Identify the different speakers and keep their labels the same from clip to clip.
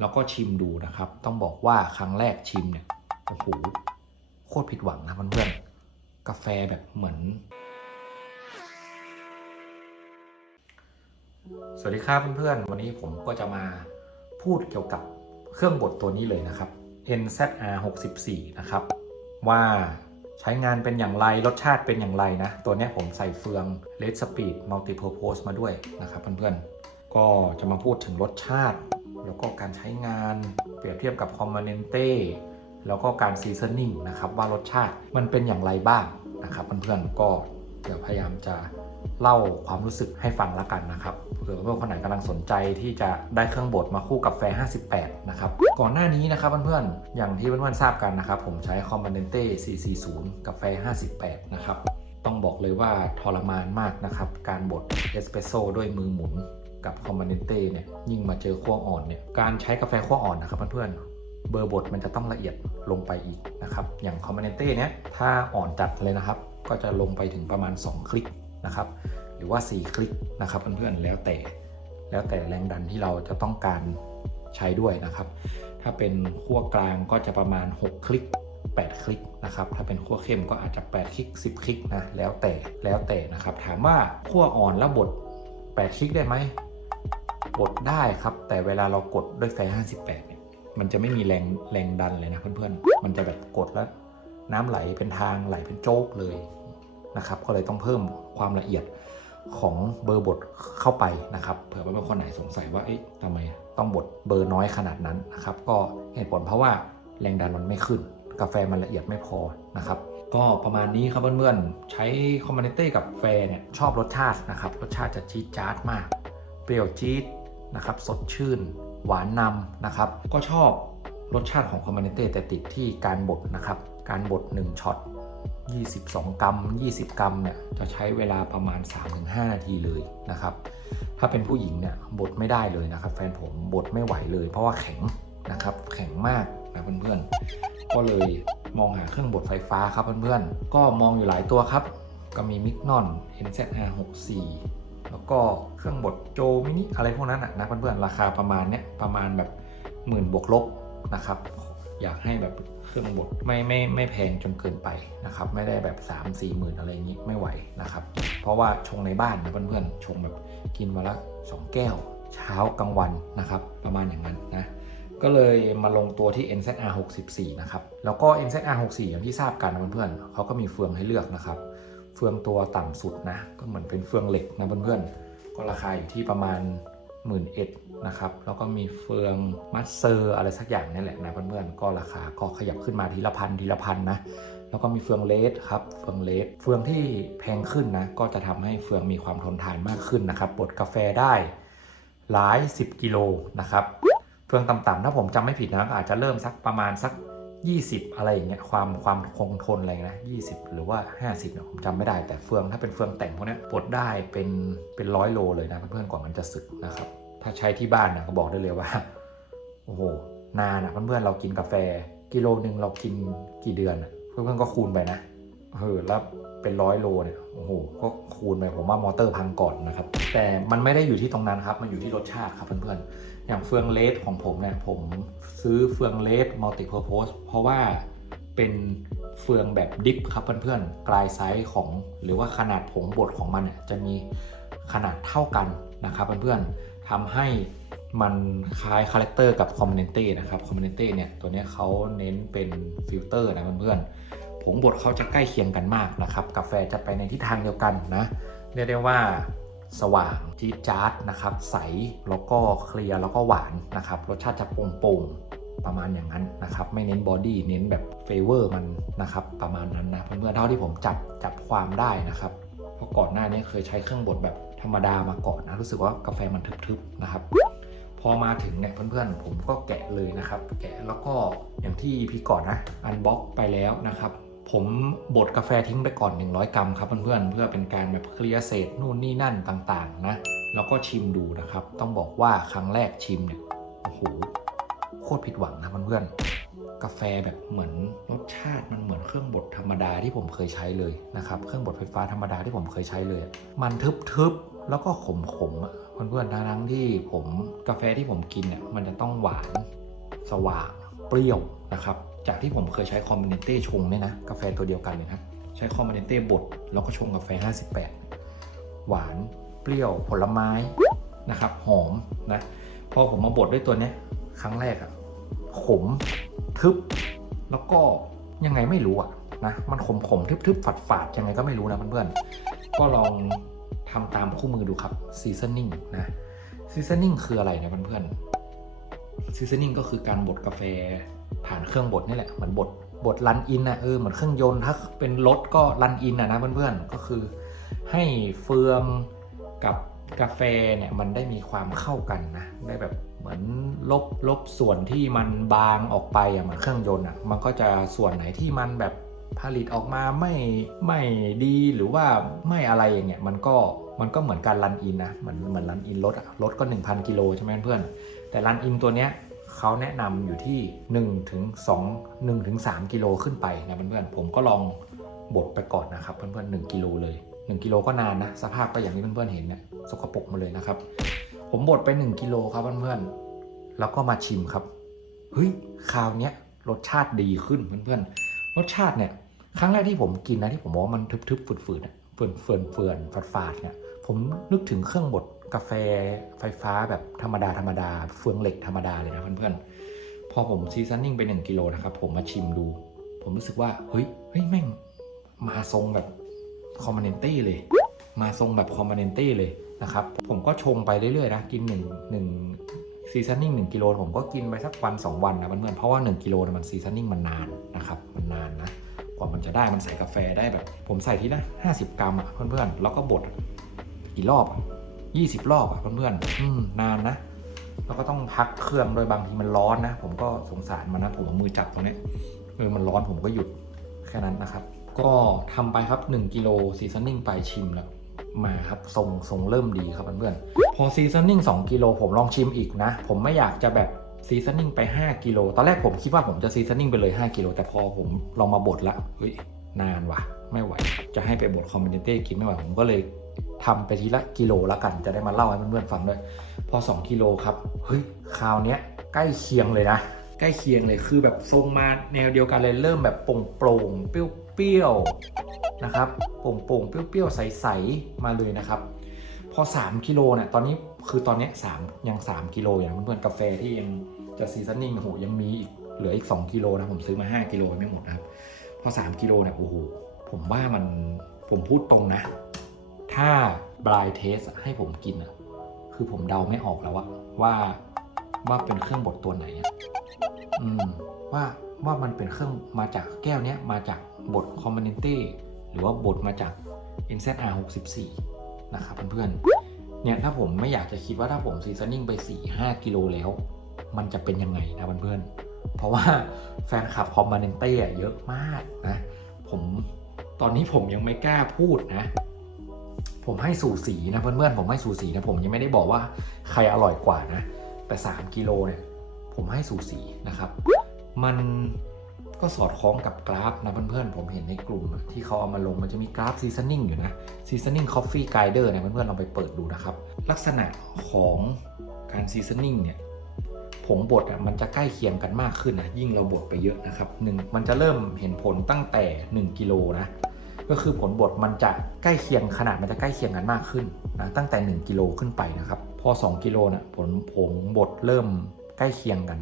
Speaker 1: แล้วก็ชิมดูนะครับ ต้องบอกว่าครั้งแรกชิมเนี่ยโอ้โหโคตรผิดหวังนะเพื่อนๆกาแฟแบบเหมือน สวัสดีครับเพื่อนๆวันนี้ผมก็จะมาพูดเกี่ยวกับเครื่องบดตัวนี้เลยนะครับ NZR 64นะครับ ว่าใช้งานเป็นอย่างไรรสชาติเป็นอย่างไรนะ ตัวนี้ผมใส่เฟือง Red Speed Multipurpose มาด้วยนะครับเพื่อนๆก็จะมาพูดถึงรสชาติ แล้วก็การใช้งานเปรียบเทียบกับ Componente แล้วก็การ Seasoning นะครับว่ารสชาติมันเป็นอย่างไรบ้างนะครับเพื่อนๆก็เดี๋ยวพยายามจะเล่าความรู้สึกให้ฟังละกันนะครับเผื่อเพื่อนๆคนไหนกำลังสนใจที่จะได้เครื่องบดมาคู่กับแฟร์58 นะครับ ก่อนหน้านี้นะครับเพื่อนๆ อย่างที่เพื่อนๆทราบกันนะครับ ผมใช้ Componente 440 กับแฟร์58 นะครับ ต้องบอกเลยว่าทรมานมากนะครับ การบดเอสเปรสโซ่ด้วยมือหมุน กับคอมมานเนเต้เนี่ยยิ่งมาเจอขั้วอ่อนเนี่ยการใช้กาแฟขั้วอ่อนนะครับเพื่อนๆเบอร์บดมันจะต้องละเอียดลงไปอีกนะครับอย่างคอมมานเนเต้เนี่ยถ้าอ่อนจัดเลยนะครับ ก็จะลงไปถึงประมาณ 2 คลิกนะครับหรือว่า 4 คลิกนะครับเพื่อนๆแล้วแต่แล้วแต่แรงดันที่เราจะต้องการใช้ด้วยนะครับ ถ้าเป็นขั้วกลางก็จะประมาณ 6 คลิก 8 คลิกนะครับ ถ้าเป็นขั้วเข้มก็อาจจะ 8 คลิก 10 คลิกนะ แล้วแต่ แล้วแต่นะครับ ถามว่าขั้วอ่อนแล้วบด 8 คลิกได้ไหม บดได้ครับ แต่เวลาเรากดด้วยไฟ 58เนี่ยมันจะไม่มีแรงแรงดันเลยนะเพื่อนๆ มันจะแบบกดแล้ว น้ำไหลเป็นทางไหลเป็นโจ๊กเลยนะครับ ก็เลยต้องเพิ่มความละเอียดของเบอร์บดเข้าไปนะครับ เผื่อว่าบางคนไหนสงสัยว่าเอ๊ะทำไมต้องบดเบอร์น้อยขนาดนั้นนะครับ ก็เหตุผลเพราะว่าแรงดันมันไม่ขึ้น กาแฟมันละเอียดไม่พอนะครับ ก็ประมาณนี้ครับเพื่อนๆ ใช้คอมมานเต้กับแฟเนี่ยชอบรสชาตินะครับ รสชาติจะจี๊ดจ๊าดมาก เปรี้ยวจี๊ด นะครับสดชื่น หวานนำนะครับ ก็ชอบรสชาติของคอมมานเต้แต่ติดที่การบดนะครับ การบด1ช็อต22 กรัม 20 กรัมเนี่ยจะใช้เวลาประมาณ 3-5 นาทีเลยนะครับ ถ้าเป็นผู้หญิงเนี่ยบดไม่ได้เลยนะครับ แฟนผมบดไม่ไหวเลย เพราะว่าแข็งนะครับ แข็งมากนะเพื่อนๆ ก็เลยมองหาเครื่องบดไฟฟ้าครับเพื่อนๆ ก็มองอยู่หลายตัวครับ ก็มีมิกนอน NZR 64 แล้วก็เครื่องบดโจมินิอะไรพวกนั้นนะนะเพื่อนๆราคาประมาณเนี้ยประมาณแบบหมื่นบวกลบนะครับ อยากให้แบบเครื่องบดไม่ไม่ไม่แพงจนเกินไปนะครับ ไม่ได้แบบ3 4หมื่นอะไรอย่างนี้ไม่ไหวนะครับ เพราะว่าชงในบ้านนะเพื่อนๆชงแบบกินวันละ 2 แก้ว เช้ากลางวันนะครับ ประมาณอย่างนั้นนะก็เลยมาลงตัวที่ NZR 64 นะครับ แล้วก็ NZR 64 อย่างที่ทราบกันเพื่อนๆเขาก็มีเฟืองให้เลือกนะครับ เฟืองตัวต่ำสุดนะก็เหมือนเป็นเฟืองเหล็กนะเพื่อนๆก็ราคาอยู่ที่ประมาณ1 1 0 0 0นะครับแล้วก็มีเฟืองมัสเซอร์อะไรสักอย่างนี่แหละนะเพื่อนๆก็ราคาก็ขยับขึ้นมาทีละพันทีละพันนะแล้วก็มีเฟืองเลสครับเฟืองเลสเฟืองที่แพงขึ้นนะก็จะทำให้เฟืองมีความทนทานมากขึ้นนะครับบดกาแฟได้หลาย 10 กิโลนะครับเฟืองต่ำๆถ้าผมจำไม่ผิดนะก็อาจจะเริ่มสักประมาณสัก 20 อะไรอย่างเงี้ยความความคงทนอะไรนะ20 หรือว่า 50เนี่ยผมจำไม่ได้แต่เฟืองถ้าเป็นเฟืองแต่งพวกนี้ปลดได้เป็นเป็นร้อยโลเลยนะเพื่อนๆกว่ามันจะสึกนะครับ ถ้าใช้ที่บ้านนะก็บอกได้เลยว่าโอ้โหนานอะเพื่อนๆเรากินกาแฟ กิโลหนึ่งเรากินกี่เดือนอะเพื่อนๆก็คูณไปนะเออแล้วเป็นร้อยโลเนี่ยโอ้โหก็คูณไปผมว่ามอเตอร์พังก่อนนะครับ แต่มันไม่ได้อยู่ที่ตรงนั้นครับ มันอยู่ที่รสชาติครับเพื่อนๆอย่างเฟืองเลสของผมเนี่ยผม ซื้อเฟืองเลสมัลติเพอร์โพสเพราะว่าเป็นเฟืองแบบดิฟครับเพื่อนๆ กลายไซส์ของหรือว่าขนาดผงบดของมันจะมีขนาดเท่ากันนะครับเพื่อนๆทำให้มันคล้ายคาแรคเตอร์กับคอมเมนเต้นะครับคอมเมนเต้เนี่ยตัวเนี้ยเขาเน้นเป็นฟิลเตอร์นะเพื่อนๆผงบดเขาจะใกล้เคียงกันมากนะครับกาแฟจะไปในทิศทางเดียวกันนะเรียกได้ว่าสว่างจี๊ดจ๊าดนะครับ ใสแล้วก็เคลียร์แล้วก็หวานนะครับรสชาติจะโป่งๆ ประมาณอย่างนั้นนะครับไม่เน้นบอดี้เน้นแบบเฟเวอร์มันนะครับประมาณนั้นนะเพื่อนๆเท่าที่ผมจับจับความได้นะครับเพราะก่อนหน้านี้เคยใช้เครื่องบดแบบธรรมดามาก่อนนะรู้สึกว่ากาแฟมันทึบๆนะครับพอมาถึงเนี่ยเพื่อนๆผมก็แกะเลยนะครับ แกะแล้วก็อย่างที่พี่ก่อนนะอันบ็อกไปแล้วนะครับผมบดกาแฟทิ้งไปก่อน 100 กรัมครับเพื่อนๆเพื่อเป็นการแบบเคลียร์เศษนู่นนี่นั่นต่างๆนะแล้วก็ชิมดูนะครับ ต้องบอกว่าครั้งแรกชิมเนี่ยโอ้โห โคตรผิดหวังนะเพื่อนๆกาแฟแบบเหมือนรสชาติมันเหมือนเครื่องบดธรรมดาที่ผมเคยใช้เลยนะครับเครื่องบดไฟฟ้าธรรมดาที่ผมเคยใช้เลย มันทึบๆแล้วก็ขมๆอะเพื่อนๆทั้งที่ผมกาแฟที่ผมกินเนี่ยมันจะต้องหวานสว่างเปรี้ยวนะครับจากที่ผมเคยใช้คอมบิเนเต้ชงเนี่ยนะกาแฟตัวเดียวกันเลยนะใช้คอมบิเนเต้บดแล้วก็ชงกาแฟ 58 หวานเปรี้ยวผลไม้นะครับหอมนะพอผมมาบดด้วยตัวเนี้ยครั้งแรกอะ ขมทึบ แล้วก็ยังไงไม่รู้อะนะมันขมขมๆทึบฝาดฝาดยังไงก็ไม่รู้นะเพื่อนๆก็ลองทำตามคู่มือดูครับซีซันนิ่งนะซีซันนิ่งคืออะไรเนี่ยเพื่อนๆซีซันนิ่งก็คือการบดกาแฟผ่านเครื่องบดนี่แหละเหมือนบดบดรันอินอะเออเหมือนเครื่องยนต์ถ้าเป็นรถก็รันอินอะนะเพื่อนๆก็คือให้เฟืองกับ กาแฟเนี่ยมันได้มีความเข้ากันนะได้แบบเหมือนลบลบส่วนที่มันบางออกไปอะเหมือนเครื่องยนต์อะมันก็จะส่วนไหนที่มันแบบผลิตออกมาไม่ไม่ดีหรือว่าไม่อะไรอย่างเงี้ยมันก็มันก็เหมือนการรันอินนะเหมือนเหมือนรันอินรถอะรถก็ 1,000 กิโลใช่ไหมเพื่อน แต่รันอินตัวเนี้ยเขาแนะนำอยู่ที่1ถึง2 1ถึง3กิโลขึ้นไปนะเพื่อนๆผมก็ลองบดไปก่อนนะครับเพื่อนๆ1กิโลเลย 1กิโลก็นานนะ สภาพก็อย่างที่เพื่อนๆเห็นเนี่ยสกปรกหมาเลยนะครับ ผมบดไป 1กิโลครับเพื่อนๆ แล้วก็มาชิมครับ เฮ้ยคราวเนี้ยรสชาติดีขึ้นเพื่อนๆ รสชาติเนี่ยครั้งแรกที่ผมกินนะที่ผมบอกว่ามันทึบๆฝืดๆเฟื่อนเฟื่อนเฟื่อนฝาดฝาดๆเนี่ยผมนึกถึงเครื่องบดกาแฟไฟฟ้าแบบธรรมดาธรรมดาเฟืองเหล็กธรรมดาเลยนะเพื่อนๆ พอผมซีซันนิ่งไป1กิโลนะครับผมมาชิมดู ผมรู้สึกว่า เฮ้ยเฮ้ยแม่งมาทรงแบบ คอมมานเนตี้เลย มาทรงแบบคอมมานเนตี้เลยนะครับ ผมก็ชงไปเรื่อยๆนะ กิน1 1ซีซันนิ่ง1กิโลผมก็กินไปสักวัน 2 วันนะเพื่อนๆเพราะว่า 1กิโลมันซีซันนิ่งมันนานนะครับ มันนานนะ กว่ามันจะได้มันใส่กาแฟได้แบบ ผมใส่ที่นะ50 กรัมอะเพื่อนๆแล้วก็บดกี่รอบอะ20 รอบอะเพื่อนๆอืมนานนะแล้วก็ต้องพักเครื่องโดยบางทีมันร้อนนะ ผมก็สงสารมันนะ ผมเอามือจับตรงเนี้ยเออมันร้อนผมก็หยุดแค่นั้นนะครับ ก็ทำไปครับ 1กิโลซีซันนิ่งไปชิมแล้วมาครับทรงทรงเริ่มดีครับเพื่อนๆพอซีซันนิ่ง2กิโลผมลองชิมอีกนะ ผมไม่อยากจะแบบซีซันนิ่งไป 5กิโลตอนแรกผมคิดว่าผมจะซีซันนิ่งไปเลย 5กิโลแต่พอผมลองมาบดละเฮ้ยนานว่ะ ไม่ไหว จะให้ไปบดคอมบิเนเต้กินไม่ไหวผมก็เลยทำไปทีละกิโลละกัน จะได้มาเล่าให้เพื่อนๆฟังด้วย พอ 2 กิโลครับเฮ้ยคราวเนี้ยใกล้เคียงเลยนะ ใกล้เคียงเลยคือแบบทรงมาแนวเดียวกันเลยเริ่มแบบโปร่งโปร่งๆเป ปรี้ยวๆนะครับโป่งโปร่งๆเปรี้ยวๆใสๆมาเลยนะครับ พอ 3กิโลเนี่ยตอนนี้คือตอนนี้ย3ยัง 3กิโลอย่างเพื่อนๆกาแฟที่ยังจะซีซันนิ่งโอ้โหยังมีอีกเหลืออีก 2กิโลนะผมซื้อมา 5กิโลไม่หมดนะครับ พอ 3กิโลเนี่ยโอ้โหผมว่ามันผมพูดตรงนะ ถ้าบลายเทสให้ผมกินอะคือผมเดาไม่ออกแล้วอะว่าว่าเป็นเครื่องบดตัวไหนอะอืมว่าว่ามันเป็นเครื่องมาจากแก้วเนี้ยมาจาก บทคอมมานเต้หรือว่าบทมาจาก NZR 64 นะครับเพื่อนๆ เนี่ยถ้าผมไม่อยากจะคิดว่าถ้าผมซีซันนิ่งไป 4-5 กิโลแล้ว มันจะเป็นยังไงนะเพื่อนๆ เพราะว่าแฟนคลับคอมมานเต้เยอะมากนะ ผมตอนนี้ผมยังไม่กล้าพูดนะ ผมให้สูสีนะเพื่อนๆ ผมให้สูสีนะ ผมยังไม่ได้บอกว่าใครอร่อยกว่านะ แต่ 3 กิโลเนี่ยผมให้สูสีนะครับ มัน ก็สอดคล้องกับกราฟนะเพื่อนๆ ผมเห็นในกลุ่มที่เขาเอามาลงมันจะมีกราฟซีซันนิ่งอยู่นะซีซันนิ่งคอฟฟี่ไกด์เดอร์นะเพื่อนๆลองไปเปิดดูนะครับ ลักษณะของการซีซันนิ่งเนี่ยผงบดอะมันจะใกล้เคียงกันมากขึ้นนะยิ่งเราบดไปเยอะนะครับหนึ่งมันจะเริ่มเห็นผลตั้งแต่ 1กิโลนะก็คือผลบดมันจะใกล้เคียงขนาดมันจะใกล้เคียงกันมากขึ้นนะตั้งแต่ 1กิโลขึ้นไปนะครับพอ 2กิโลนะผลผงบดเริ่มใกล้เคียงกัน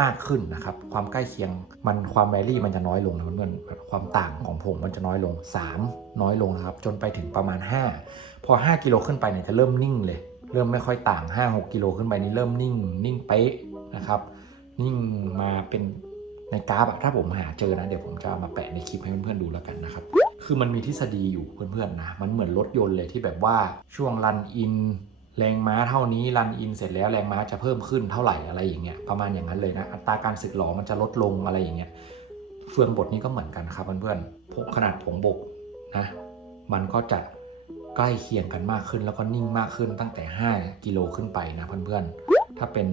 Speaker 1: มากขึ้นนะครับ ความใกล้เคียงมันความแวรี่มันจะน้อยลงนะเพื่อนๆความต่างของผงมันจะน้อยลง 3 น้อยลงนะครับ จนไปถึงประมาณ 5 พอ 5 กิโลขึ้นไปเนี่ยจะเริ่มนิ่งเลย เริ่มไม่ค่อยต่าง 5-6 กิโลขึ้นไปนี่เริ่มนิ่ง นิ่งเป๊ะนะครับ นิ่งมาเป็นในกราฟอะถ้าผมหาเจอนะ เดี๋ยวผมจะมาแปะในคลิปให้เพื่อนๆดูแล้วกันนะครับ คือมันมีทฤษฎีอยู่เพื่อนๆนะ มันเหมือนรถยนต์เลยที่แบบว่าช่วงรันอิน แรงม้าเท่านี้รันอินเสร็จแล้วแรงม้าจะเพิ่มขึ้นเท่าไหร่อะไรอย่างเงี้ยประมาณอย่างนั้นเลยนะอัตราการสึกหรอมันจะลดลงอะไรอย่างเงี้ยเฟืองบดนี้ก็เหมือนกันครับเพื่อนๆขนาดผงบกนะมันก็จะใกล้เคียงกันมากขึ้นแล้วก็นิ่งมากขึ้นตั้งแต่ 5 กิโลขึ้นไปนะเพื่อนๆ ถ้าเป็น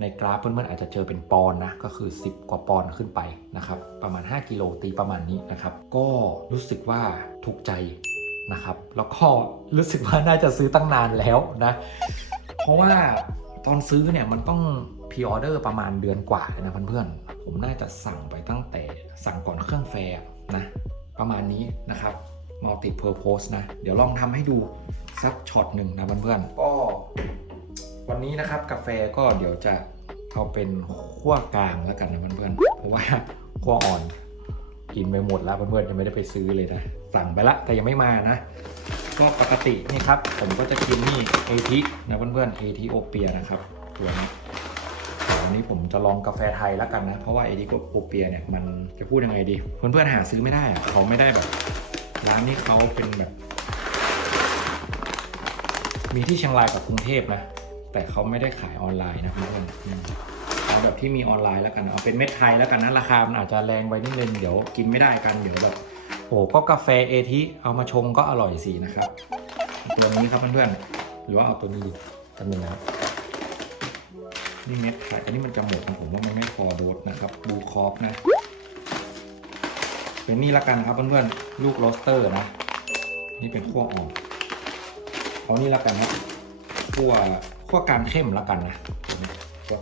Speaker 1: ในกราฟเพื่อนๆอาจจะเจอเป็นปอนนะก็คือ 10 กว่าปอนขึ้นไปนะครับประมาณ 5 กิโลตีประมาณนี้นะครับก็รู้สึกว่าถูกใจ นะครับ แล้วก็รู้สึกว่าน่าจะซื้อตั้งนานแล้วนะ เพราะว่าตอนซื้อเนี่ยมันต้องพ r ออเดอร์ประมาณเดือนกว่าเลยนะเพื่อนๆ ผมน่าจะสั่งไปตั้งแต่สั่งก่อนเครื่องแฟร์นะ ประมาณนี้นะครับ multi purpose นะ เดี๋ยวลองทำให้ดูสักช็อตหนึ่งนะเพื่อนๆ ก็วันนี้นะครับกาแฟก็เดี๋ยวจะเอาเป็นขั้วกลางแล้วกันนะเพื่อนๆ เพราะว่าขั้วอ่อน กินไปหมดแล้วเพื่อนๆยังไม่ได้ไปซื้อเลยนะ สั่งไปละแต่ยังไม่มานะ ก็ปกตินี่ครับ ผมก็จะกินนี่เอทินะเพื่อนๆเอทิโอเปียนะครับตัวนี้แต่วันนี้ผมจะลองกาแฟไทยแล้วกันนะ เพราะว่าเอทิโอเปียเนี่ยมันจะพูดยังไงดี เพื่อนๆหาซื้อไม่ได้อะเขาไม่ได้แบบร้านนี้เขาเป็นแบบ มีที่เชียงรายกับกรุงเทพนะ แต่เขาไม่ได้ขายออนไลน์นะเพื่อนๆ เอาแบบที่มีออนไลน์แล้วกันเอาเป็นเม็ดไทยแล้วกันนะราคามันอาจจะแรงไปนิดนึงเดี๋ยวกินไม่ได้กันเดี๋ยวแบบโอ้ก็กาแฟเอทิเอามาชงก็อร่อยสินะครับตัวนี้ครับเพื่อนๆหรือว่าเอาตัวนี้ดีจำเป็นนะครับนี่เม็ดไข่อันนี้มันจะหมดนะผมว่ามันไม่พอโดสนะครับบูคอฟนะเป็นนี่ละกันครับเพื่อนๆลูกโรสเตอร์นะนี่เป็นขั้วอ่อนเอานี่ละกันนะขั้วขั้วกางเข้มละกันนะ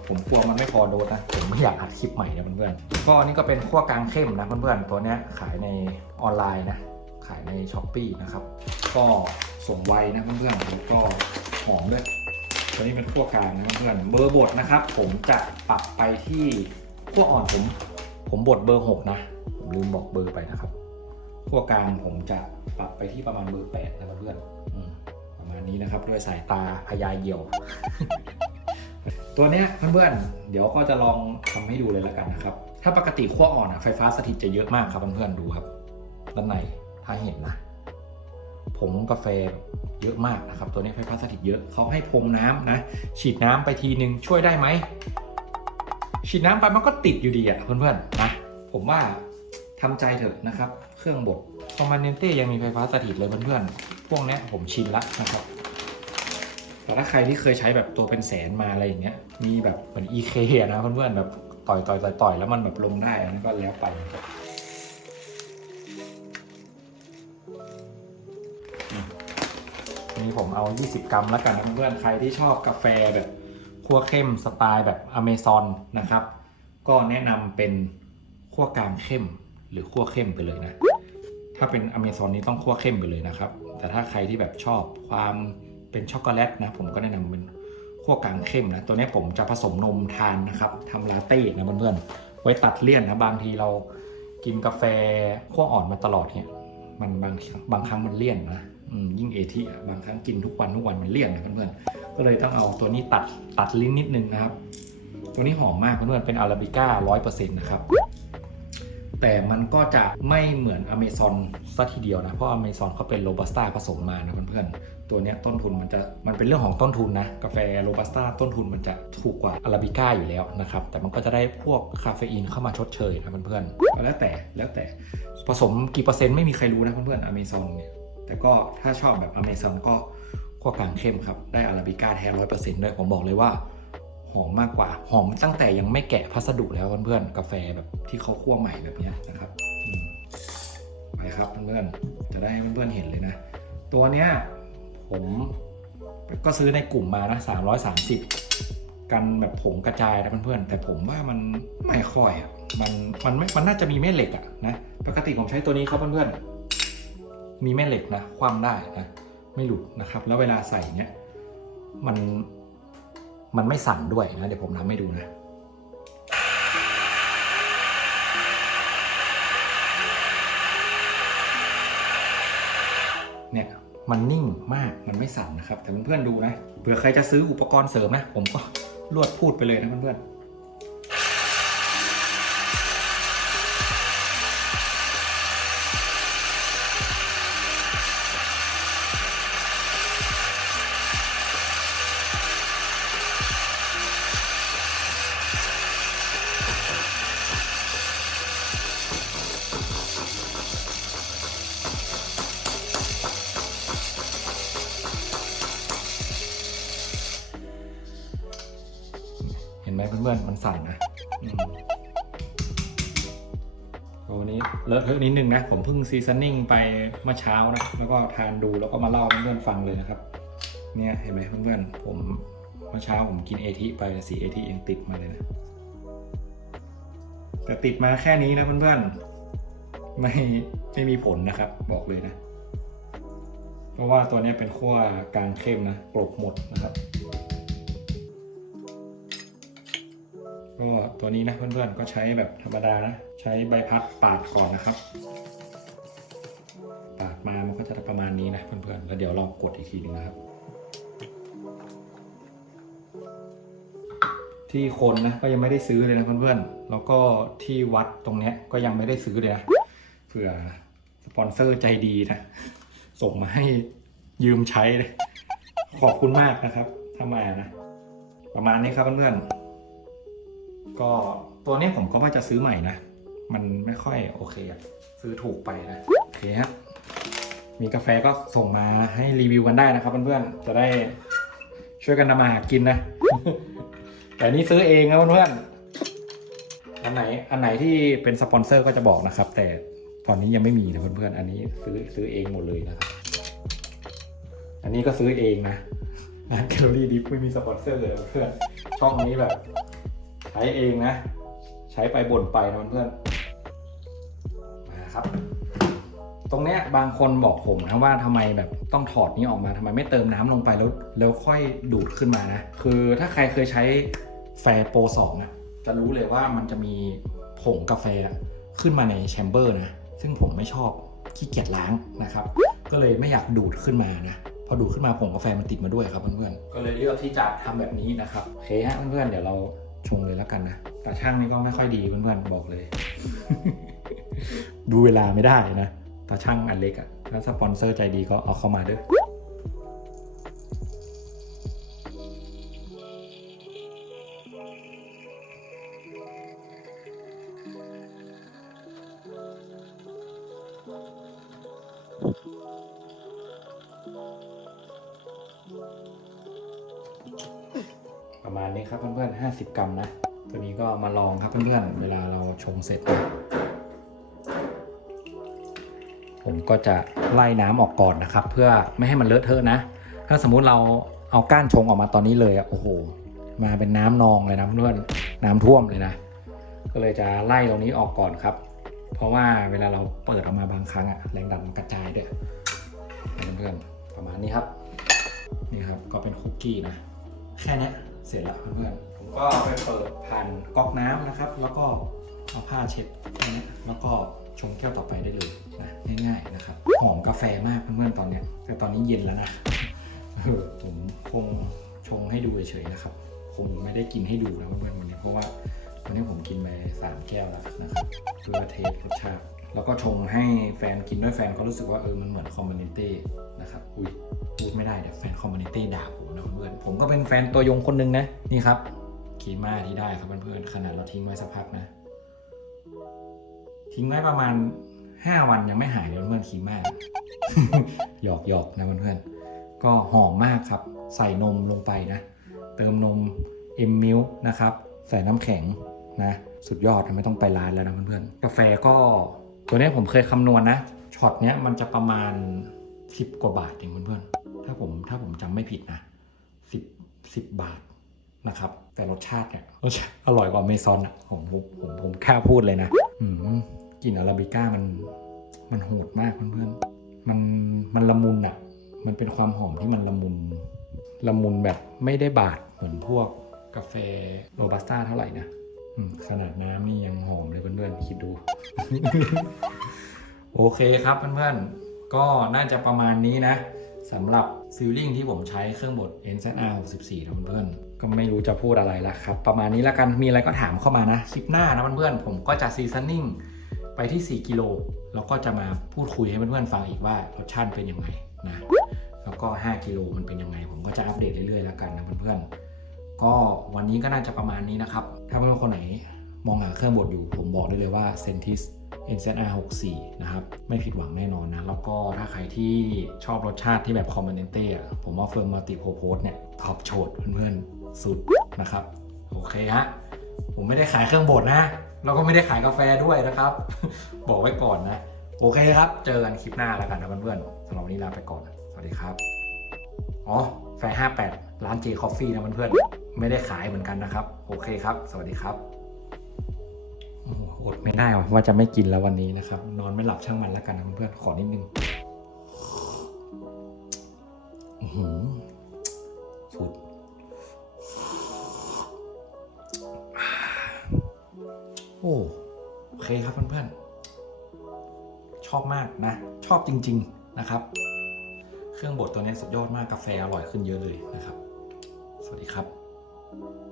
Speaker 1: ผมกลัวมันไม่พอโดสนะ ผมไม่อยากอัดคลิปใหม่นะเพื่อนๆก็อันนี่ก็เป็นขั้วกลางเข้มนะเพื่อนๆ ตัวเนี้ยขายในออนไลน์นะ ขายในช้อปปีนะครับ ก็ส่งไวนะเพื่อนๆแล้วก็หอมด้วย ตัวนี้เป็นขั้วกลางนะเพื่อนๆ เบอร์บดนะครับ ผมจะปรับไปที่ขั้วอ่อนผม ผมบดเบอร์ 6 นะ ผมลืมบอกเบอร์ไปนะครับขั้วกลางผมจะปรับไปที่ประมาณเบอร์8นะเพื่อนๆประมาณนี้นะครับด้วยสายตาพยาเหี่ยว ตัวเนี้ยเพื่อนๆ เดี๋ยวก็จะลองทำให้ดูเลยแล้วกันนะครับ ถ้าปกติขั้วอ่อนอะไฟฟ้าสถิตจะเยอะมากครับเพื่อนๆ ดูครับ ด้านในถ้าเห็นนะ ผงกาแฟเยอะมากนะครับ ตัวนี้ไฟฟ้าสถิตเยอะเขาให้พรมน้ำนะ ฉีดน้ำไปทีนึงช่วยได้ไหม ฉีดน้ำไปมันก็ติดอยู่ดีอะเพื่อนๆ นะ ผมว่าทำใจเถอะนะครับ เครื่องบดคอมมานเนเต้ยังมีไฟฟ้าสถิตเลยเพื่อนๆ พวกนี้ผมชินละนะครับ แต่ถ้าใครที่เคยใช้แบบตัวเป็นแสนมาอะไรอย่างเงี้ย มีแบบเหมือน EK นะเพื่อนๆแบบต่อยต่อยต่อยต่อยแล้วมันแบบลงได้อันนั้นก็แล้วไปนี่ผมเอา 20 กรัมแล้วกันนะเพื่อนๆใครที่ชอบกาแฟแบบคั่วเข้มสไตล์แบบอเมซอนนะครับ ก็แนะนำเป็นคั่วกลางเข้มหรือคั่วเข้มไปเลยนะ ถ้าเป็นอเมซอนนี้ต้องคั่วเข้มไปเลยนะครับ แต่ถ้าใครที่แบบชอบความ เป็นช็อกโกแลตนะผมก็แนะนำเป็นคั่วกลางเข้มนะตัวนี้ผมจะผสมนมทานนะครับทำลาเต้นะเพื่อนๆไว้ตัดเลี่ยนนะบางทีเรากินกาแฟคั่วอ่อนมาตลอดเนี่ยมันบางบางครั้งมันเลี่ยนนะยิ่งเอที่บางครั้งกินทุกวันทุกวันมันเลี่ยนนะเพื่อนๆก็เลยต้องเอาตัวนี้ตัดตัดลิ้นนิดนึงนะครับ ตัวนี้หอมมากเพื่อนๆเป็นอาราบิก้าร้อยเปอร์เซ็นต์นะครับแต่มันก็จะไม่เหมือนอเมซอนซะทีเดียวนะ เพราะอเมซอนเขาเป็นโรบัสต้าผสมมานะเพื่อน ตัวเนี้ยต้นทุนมันจะมันเป็นเรื่องของต้นทุนนะ กาแฟโรบัสต้าต้นทุนมันจะถูกกว่าอาราบิก้าอยู่แล้วนะครับ แต่มันก็จะได้พวกคาเฟอีนเข้ามาชดเชยนะเพื่อนๆแล้วแต่แล้วแต่ผสมกี่เปอร์เซ็นต์ไม่มีใครรู้นะเพื่อนๆอเมซอนเนี่ยแต่ก็ถ้าชอบแบบอเมซอนก็ขั้วกลางเข้มครับได้อาราบิก้าแท้ร้อยเปอร์เซ็นต์ด้วยผมบอกเลยว่าหอมมากกว่า หอมตั้งแต่ยังไม่แกะพัสดุแล้วเพื่อนๆกาแฟแบบที่เขาคั่วใหม่แบบนี้นะครับไปครับเพื่อนๆจะได้เพื่อนๆเห็นเลยนะ ตัวเนี้ย ผมก็ซื้อในกลุ่มมานะ330กันแบบผงกระจายนะเพื่อนๆ แต่ผมว่ามันไม่ค่อยอะ มันมันไม่ มันน่าจะมีแม่เหล็กอะนะ ปกติผมใช้ตัวนี้ครับเพื่อนๆ มีแม่เหล็กนะ คว่ำได้นะ ไม่หลุดนะครับ แล้วเวลาใส่เนี้ย มัน มันไม่สั่นด้วยนะ เดี๋ยวผมทำให้ดูนะเนี่ย มันนิ่งมากมันไม่สั่นนะครับ แต่เพื่อนๆดูนะเผื่อใครจะซื้ออุปกรณ์เสริมนะ ผมก็ลวดพูดไปเลยนะเพื่อนๆ นะอืมวันนี้เลอะเทอะนิดนึงนะ ผมเพิ่งซีซันนิ่งไปเมื่อเช้านะ แล้วก็ทานดูแล้วก็มาเล่าเพื่อนๆฟังเลยนะครับ เนี่ยเห็นไหมเพื่อนๆผมเมื่อเช้าผมกินเอทีไปสีเอทียังติดมาเลยนะ แต่ติดมาแค่นี้นะเพื่อนๆไม่ไม่มีผลนะครับ บอกเลยนะ เพราะว่าตัวนี้เป็นขั้วกลางเข้มนะกลบหมดนะครับ ก็ตัวนี้นะเพื่อนๆก็ใช้แบบธรรมดานะ ใช้ใบพัดปาดก่อนนะครับ ปาดมามันก็จะประมาณนี้นะเพื่อนๆแล้วเดี๋ยวเรากดอีกทีหนึงนะครับ ที่คนนะก็ยังไม่ได้ซื้อเลยนะเพื่อนๆแล้วก็ที่วัดตรงเนี้ยก็ยังไม่ได้ซื้อเลยนะเผื่อสปอนเซอร์ใจดีนะส่งมาให้ยืมใช้เลยขอบคุณมากนะครับถ้ามานะ ประมาณนี้ครับเพื่อนๆ ก็ตัวนี้ผมก็ว่าจะซื้อใหม่นะ มันไม่ค่อยโอเคอะซื้อถูกไปนะโอเคฮะมีกาแฟก็ส่งมาให้รีวิวกันได้นะครับเพื่อนๆจะได้ช่วยกันทำมาหากินนะ แต่นี่ซื้อเองนะเพื่อนๆอันไหนอันไหนที่เป็นสปอนเซอร์ก็จะบอกนะครับ แต่ตอนนี้ยังไม่มีนะเพื่อนๆอันนี้ซื้อซื้อเองหมดเลยนะครับอันนี้ก็ซื้อเองนะนแคลอรี่ดิฟไม่มีสปอนเซอร์เลยเพื่อนช่องนี้แบบ ช้เองนะ ใช้ไปบ่นไปนะเพื่อนๆมาครับ ตรงเนี้ยบางคนบอกผมนะว่าทำไมแบบต้องถอดนี้ออกมาทำไมไม่เติมน้ำลงไปแล้วแล้วค่อยดูดขึ้นมานะ คือถ้าใครเคยใช้แฟร์โปรสองอะจะรู้เลยว่ามันจะมีผงกาแฟขึ้นมาในแชมเบอร์นะ ซึ่งผมไม่ชอบขี้เกียจล้างนะครับ ก็เลยไม่อยากดูดขึ้นมานะ พอดูดขึ้นมาผงกาแฟมันติดมาด้วยครับเพื่อนๆ ก็เลยเลือกที่จะทำแบบนี้นะครับ โอเคฮะเพื่อนๆ เดี๋ยวเรา ชงเลยแล้วกันนะแต่ช่างนี่ก็ไม่ค่อยดีเพื่อนๆบอกเลย ดูเวลาไม่ได้นะตาช่างอันเล็กอะถ้าสปอนเซอร์ใจดีก็เอาเข้ามาด้วย กรัมนะ ตัวนี้ก็มาลองครับเพื่อนๆเวลาเราชงเสร็จ ผมก็จะไล่น้ำออกก่อนนะครับ เพื่อไม่ให้มันเลอะเทอะนะ ถ้าสมมุติเราเอาก้านชงออกมาตอนนี้เลยอะโอ้โหมาเป็นน้ำนองเลยนะเพื่อนๆน้ำท่วมเลยนะ ก็เลยจะไล่ตรงนี้ออกก่อนครับ เพราะว่าเวลาเราเปิดออกมาบางครั้งอะแรงดันกระจายด้วยเพื่อนๆประมาณนี้ครับนี่ครับก็เป็นคุกกี้นะ แค่เนี้ยเสร็จแล้วเพื่อนๆ ก็ไปเปิดผ่านก๊อกน้ำนะครับ แล้วก็เอาผ้าเช็ดแค่เนี้ยแล้วก็ชงแก้วต่อไปได้เลยนะง่าย ๆนะครับ หอมกาแฟมากเพื่อนๆตอนเนี้ยแต่ตอนนี้เย็นแล้วนะเออผมคงชงให้ดูเฉยๆนะครับ คงไม่ได้กินให้ดูนะเพื่อนๆวันนี้เพราะว่าวันนี้ผมกินไปสามแก้วแล้วนะครับเพื่อเทสรสชาติแล้วก็ชงให้แฟนกินด้วยแฟนก็รู้สึกว่าเออมันเหมือนคอมมูนิตี้นะครับอุ้ยพูดไม่ได้เดี๋ยวแฟนคอมมูนิตี้ด่าผมนะเพื่อนผมก็เป็นแฟนตัวยงคนหนึ่งนะนี่ครับ ขีม่าที่ได้ครับเพื่อนๆขนาดเราทิ้งไว้สักพักนะ ทิ้งไว้ประมาณ5วันยังไม่หายเลยเพื่อนๆขีม่าหยอกหยอกนะเพื่อนๆก็หอมมากครับ ใส่นมลงไปนะ เติมนมเอ็มมิลนะครับ ใส่น้ำแข็งนะ สุดยอดไม่ต้องไปร้านแล้วนะเพื่อนๆกาแฟก็ ตัวนี้ผมเคยคำนวณนะช็อตเนี้ยมันจะประมาณ 10 กว่าบาทเองเพื่อนๆถ้าผมถ้าผมจำไม่ผิดนะ10 10 บาท นะครับ แต่รสชาติเนี่ยรสชาติอร่อยกว่าเมซอนอะผมผมผมผมแค่พูดเลยนะอืมกลิ่นอาราบิก้ามัน มันโหดมากเพื่อนๆมันมันละมุนอะ มันเป็นความหอมที่มันละมุนละมุนแบบไม่ได้บาดเหมือนพวกกาแฟโรบัสต้าเท่าไหร่นะขนาดน้ำนี่ยังหอมเลยเพื่อนๆคิดดู โอเคครับเพื่อนๆ ก็น่าจะประมาณนี้นะสำหรับฟิลลิ่งที่ผมใช้เครื่องบด NZR 64นะเพื่อน ก็ไม่รู้จะพูดอะไรละครับ ประมาณนี้แล้วกันมีอะไรก็ถามเข้ามานะคลิปหน้านะเพื่อนๆผมก็จะซีซันนิ่งไปที่ 4 กิโลแล้วก็จะมาพูดคุยให้เพื่อนๆฟังอีกว่ารสชาติเป็นยังไงนะแล้วก็ 5 กิโลมันเป็นยังไง ผมก็จะอัปเดตเรื่อยๆแล้วกันนะเพื่อนๆก็วันนี้ก็น่าจะประมาณนี้นะครับ ถ้าเพื่อนๆคนไหนมองหาเครื่องบดอยู่ ผมบอกได้เลยว่า Sentis NZR 64นะครับ ไม่ผิดหวังแน่นอนนะ แล้วก็ถ้าใครที่ชอบรสชาติที่แบบคอมเมนเต้อะผมว่าเฟิร์มมัลติโพโพสเนี่ย ตอบโจทย์เพื่อนๆ สุดนะครับ โอเคฮะผมไม่ได้ขายเครื่องบดนะแล้วก็ไม่ได้ขายกาแฟด้วยนะครับ บอกไว้ก่อนนะ โอเคครับ เจอกันคลิปหน้าแล้วกันนะเพื่อนๆสำหรับวันนี้ลาไปก่อน สวัสดีครับ อ๋อแฟร์58 ร้าน J Coffee นะเพื่อนๆไม่ได้ขายเหมือนกันนะครับ โอเคครับ สวัสดีครับอดไม่ได้ว่าจะไม่กินแล้ววันนี้นะครับ นอนไม่หลับช่างมันแล้วกันนะเพื่อนๆขอนิดนึงอื้หือสุด โอ้โอเคครับเพื่อนๆ ชอบมากนะ ชอบจริง ๆนะครับ เครื่องบดตัวนี้สุดยอดมากกาแฟอร่อยขึ้นเยอะเลยนะครับ สวัสดีครับ